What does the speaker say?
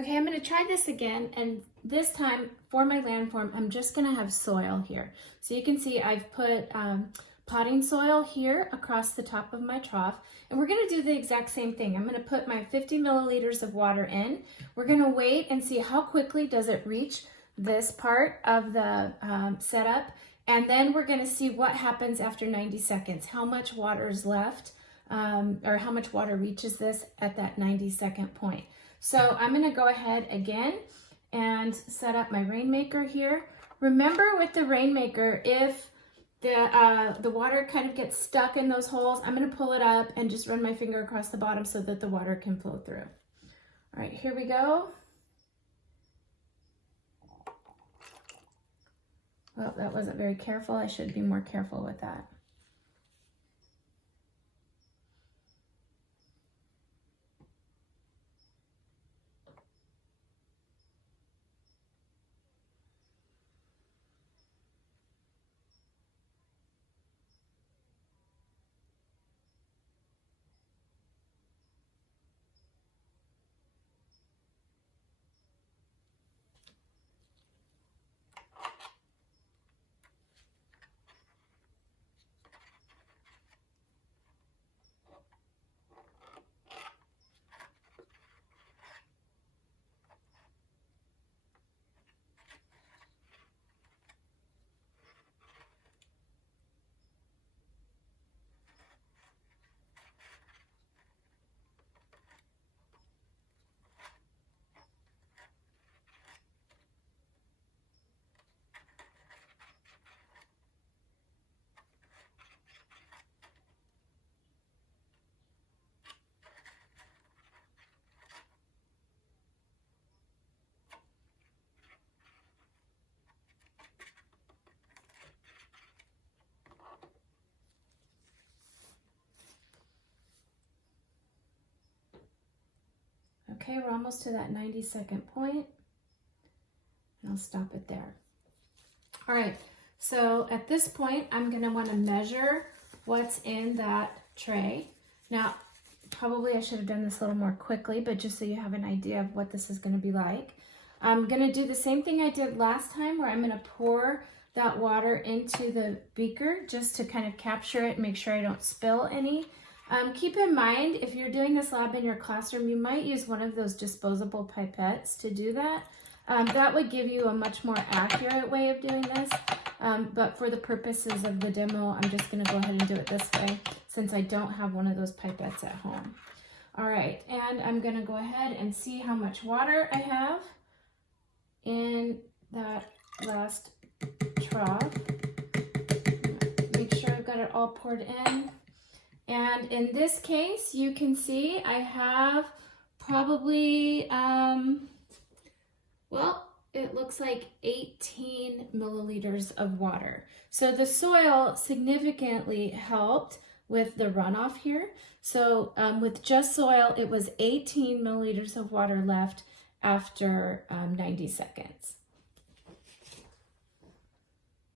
Okay, I'm going to try this again, and this time for my landform, I'm just going to have soil here. So you can see I've put potting soil here across the top of my trough, and we're going to do the exact same thing. I'm going to put my 50 milliliters of water in. We're going to wait and see how quickly does it reach this part of the setup, and then we're going to see what happens after 90 seconds, how much water is left, or how much water reaches this at that 90-second point. So I'm going to go ahead again and set up my rainmaker here. Remember with the rainmaker, if the water kind of gets stuck in those holes, I'm going to pull it up and just run my finger across the bottom so that the water can flow through. All right, here we go. Well, that wasn't very careful. I should be more careful with that. Okay, we're almost to that 90-second point, and I'll stop it there. All right, so at this point, I'm going to want to measure what's in that tray. Now, probably I should have done this a little more quickly, but just so you have an idea of what this is going to be like. I'm going to do the same thing I did last time, where I'm going to pour that water into the beaker just to kind of capture it and make sure I don't spill any. Keep in mind, if you're doing this lab in your classroom, you might use one of those disposable pipettes to do that. That would give you a much more accurate way of doing this, but for the purposes of the demo, I'm just going to go ahead and do it this way since I don't have one of those pipettes at home. All right, and I'm going to go ahead and see how much water I have in that last trough. Make sure I've got it all poured in. And in this case, you can see I have probably, well, it looks like 18 milliliters of water. So the soil significantly helped with the runoff here. So with just soil, it was 18 milliliters of water left after 90 seconds.